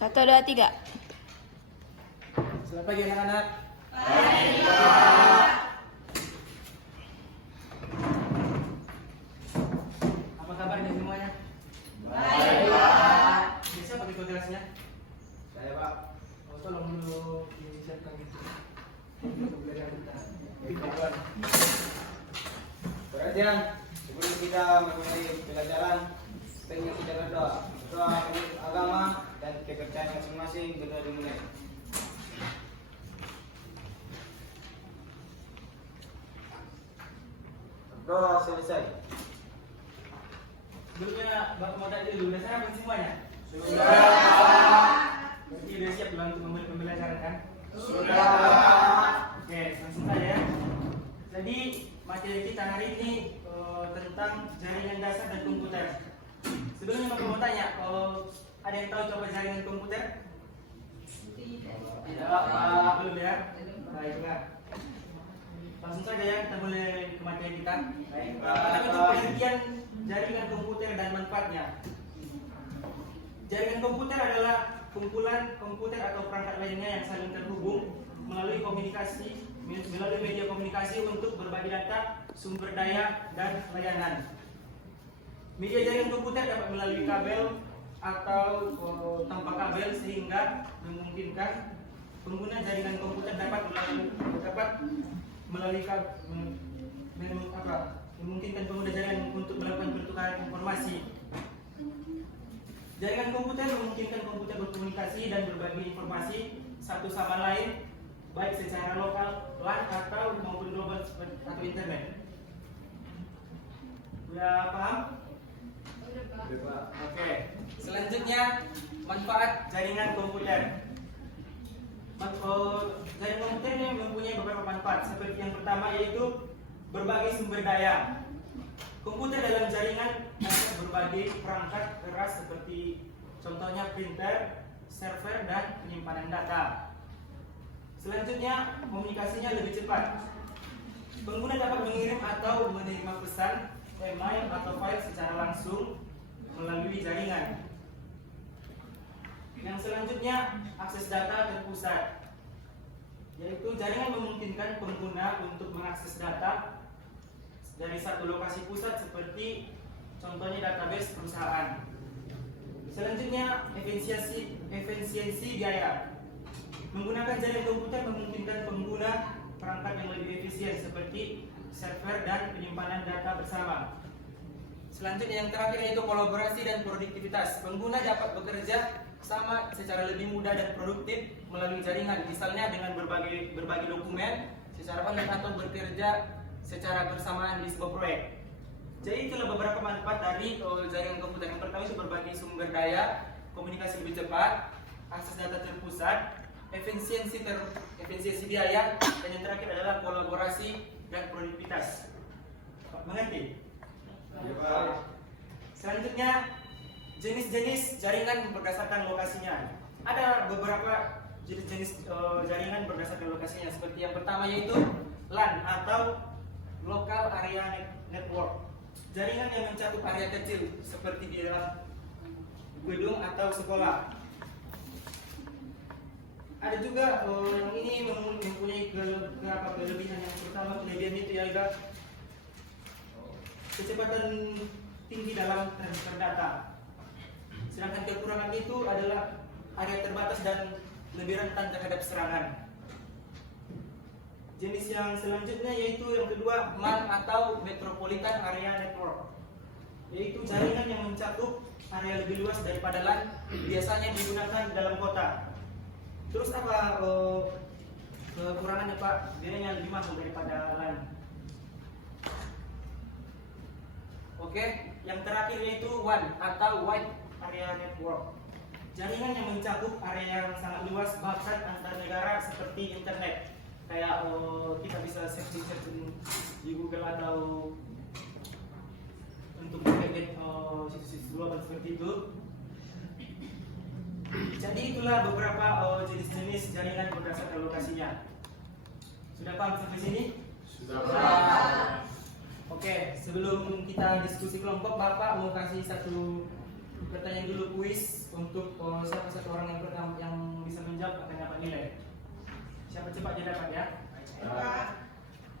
Satu, dua, tiga. Selamat pagi anak-anak. Apa kabarnya semuanya? Baik, Pak. Bisa pakai kelasnya? Saya, Pak. Oh, tolong dulu disiapkan itu. Belajar kita. Perhatian, sebelum kita memulai pelajaran, sebaiknya kita berdoa. Berdoa menurut agama dan kepercayaan masing-masing. Berdoa dimulai. Berdoa selesai. Sebelumnya Bapak mau tanya dulu, udah sarapan semuanya? Berarti udah siap belum untuk memulai pembelajaran kan? Oke, langsung saja ya. Jadi materi kita hari ini tentang jaringan dasar dan komputer. Sebelumnya Bapak mau tanya, ada yang tahu coba jaringan komputer? Tidak, Pak. Belum ya? Baiklah. Langsung saja ya, kita mulai ke materi kita. Pertama itu pengertian jaringan komputer dan manfaatnya. Jaringan komputer adalah kumpulan komputer atau perangkat lainnya yang saling terhubung melalui media komunikasi untuk berbagi data, sumber daya, dan layanan. Media jaringan komputer dapat melalui kabel atau tanpa kabel sehingga memungkinkan pengguna jaringan komputer dapat memungkinkan pengguna jaringan untuk melakukan pertukaran informasi. Jaringan komputer memungkinkan komputer berkomunikasi dan berbagi informasi satu sama lain, baik secara lokal, LAN atau maupun global atau internet. Sudah paham? Oke. Selanjutnya manfaat jaringan komputer. Jaringan komputer ini mempunyai beberapa manfaat. Seperti yang pertama yaitu berbagi sumber daya. Komputer dalam jaringan dapat berbagai perangkat keras seperti contohnya printer, server, dan penyimpanan data. Selanjutnya, komunikasinya lebih cepat. Pengguna dapat mengirim atau menerima pesan, email, atau file secara langsung melalui jaringan. Yang selanjutnya, akses data terpusat, yaitu jaringan memungkinkan pengguna untuk mengakses data dari satu lokasi pusat seperti contohnya database perusahaan. Selanjutnya, efisiensi biaya. Menggunakan jaringan komputer memungkinkan pengguna perangkat yang lebih efisien seperti server dan penyimpanan data bersama. Selanjutnya yang terakhir yaitu kolaborasi dan produktivitas. Pengguna dapat bekerja sama secara lebih mudah dan produktif melalui jaringan, misalnya dengan berbagi dokumen secara online atau bekerja secara bersamaan di sebuah proyek. Jadi itulah beberapa manfaat dari jaringan komputer. Yang pertama itu berbagi sumber daya, komunikasi lebih cepat, akses data terpusat, efisiensi biaya, dan yang terakhir adalah kolaborasi dan produktivitas. Mengerti? Ya, Pak. Selanjutnya jenis-jenis jaringan berdasarkan lokasinya. Ada beberapa jenis-jenis jaringan berdasarkan lokasinya. Seperti yang pertama yaitu LAN atau Local Area Network. Jaringan yang mencakup area kecil seperti di dalam gedung atau sekolah. Ada juga yang ini mempunyai kelebihan. Yang pertama kelebihan itu yaitu kecepatan tinggi dalam transfer data. Sedangkan kekurangan itu adalah area terbatas dan lebih rentan terhadap serangan. Jenis yang selanjutnya yaitu yang kedua MAN atau Metropolitan Area Network, yaitu jaringan yang mencakup area lebih luas daripada LAN, biasanya digunakan di dalam kota. Terus apa kekurangannya Pak? Biayanya lebih mahal daripada LAN. Oke, yang terakhir yaitu WAN atau Wide Area Network, jaringan yang mencakup area yang sangat luas bahkan antar negara seperti internet. Kayak kita bisa searching di Google atau untuk mengecek situs-situs global seperti itu. Jadi itulah beberapa jenis-jenis jaringan berdasarkan lokasinya. Sudah paham sampai sini? Sudah. Oke, sebelum kita diskusi kelompok, Bapak mau kasih satu pertanyaan dulu kuis untuk siapa satu orang yang pertama yang bisa menjawab akan dapat nilai. Siapa cepat dia dapat ya?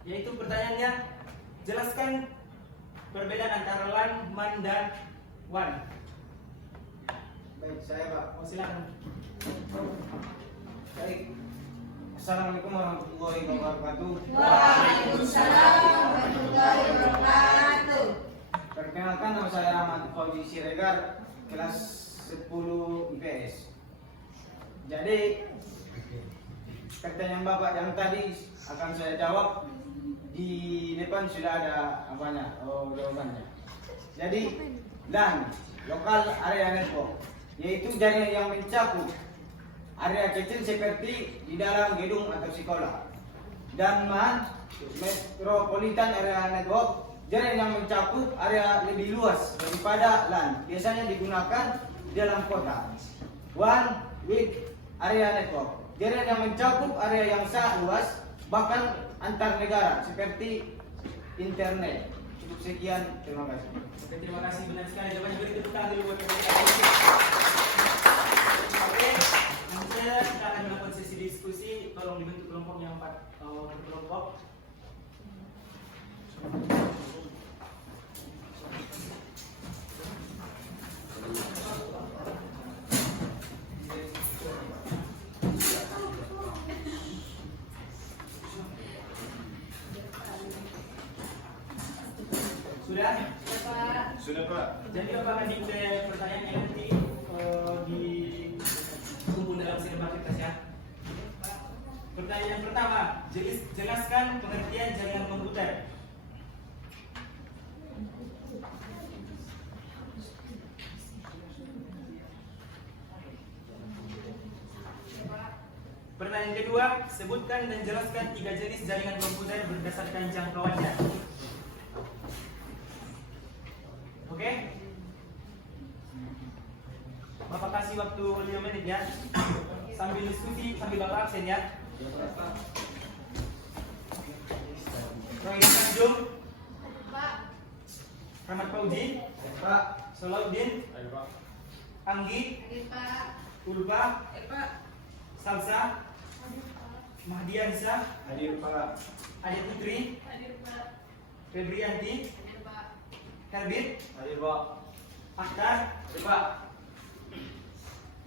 Yaitu pertanyaannya, jelaskan perbedaan antara LAN, MAN, dan WAN. Baik, saya Pak. Oh, silakan. Baik. Assalamualaikum warahmatullahi wabarakatuh. Waalaikumsalam warahmatullahi wabarakatuh. Perkenalkan, nama saya Rahmat Fauzi Siregar, kelas 10 IPS. Jadi pertanyaan Bapak yang tadi akan saya jawab. Di depan sudah ada jawabannya. Jadi LAN, Local Area Network, yaitu jaringan yang mencakup area kecil seperti di dalam gedung atau sekolah. Dan MAN, Metropolitan Area Network, jaringan yang mencakup area lebih luas daripada LAN, biasanya digunakan di dalam kota. WAN, Wide Area Network, jaringan yang mencakup area yang sangat luas, bahkan antar negara seperti internet. Cukup sekian, terima kasih. Oke, terima kasih, benar sekali jawabannya. Beri tepuk tangan dulu buat kita. Oke, nanti kita akan melakukan sesi diskusi. Tolong dibentuk kelompoknya 4 kelompok. Sudah? Sudah Pak. Jadi Bapak akan diundi pertanyaannya nanti dikumpul dalam sinar kertas ya. Pertanyaan yang pertama, jelaskan pengertian jaringan komputer. Pertanyaan kedua, sebutkan dan jelaskan 3 jenis jaringan komputer berdasarkan jangkauannya. Oke? Bapak kasih waktu 5 menit ya. Sambil diskusi, sambil Bapak absen ya. Roy Tanjung, Rahmat Fauzi, Pak, Salahuddin, Anggi, Ulfa, Salsa, Mahdiansa, hadir Pak. Adia Putri, Febrianti, Karbit, Hadir Pak. Akhtar, Hadir Pak.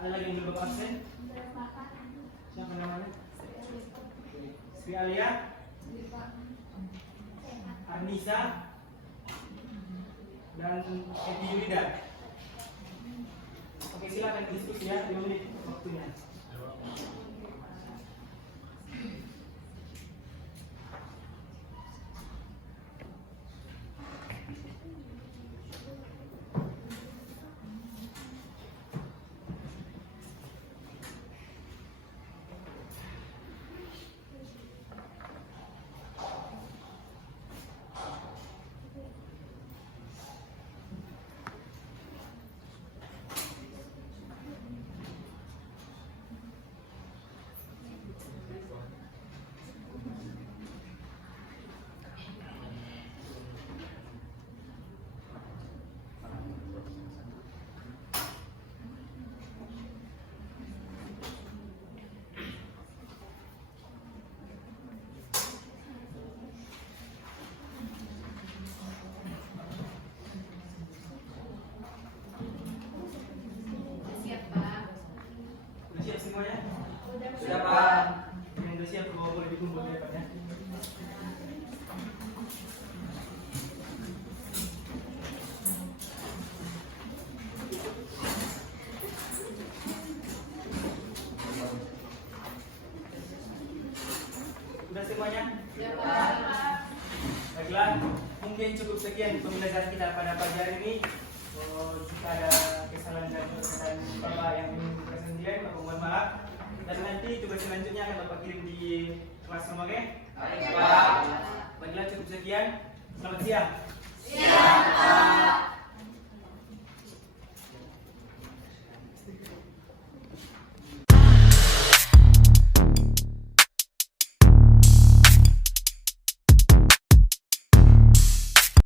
ada lagi yang belum absen? Siapa namanya? Sri Alia, Arnisa, dan Eti Yulida. Oke, silakan diskusi ya, 5 menit waktunya. Udah siap semuanya? Sudah, Pak. Yang udah siap boleh dikumpul ya Pak ya. Udah semuanya? Baiklah, mungkin cukup sekian pembelajaran kita pada pagi hari ini. Jika ada kesalahan dan perkataan Bapak yang ingin dipresentasikan, Bapak mohon maaf. Dan nanti tugas selanjutnya akan Bapak kirim di kelas, oke? Baik, Pak. Baiklah, cukup sekian. Selamat siang.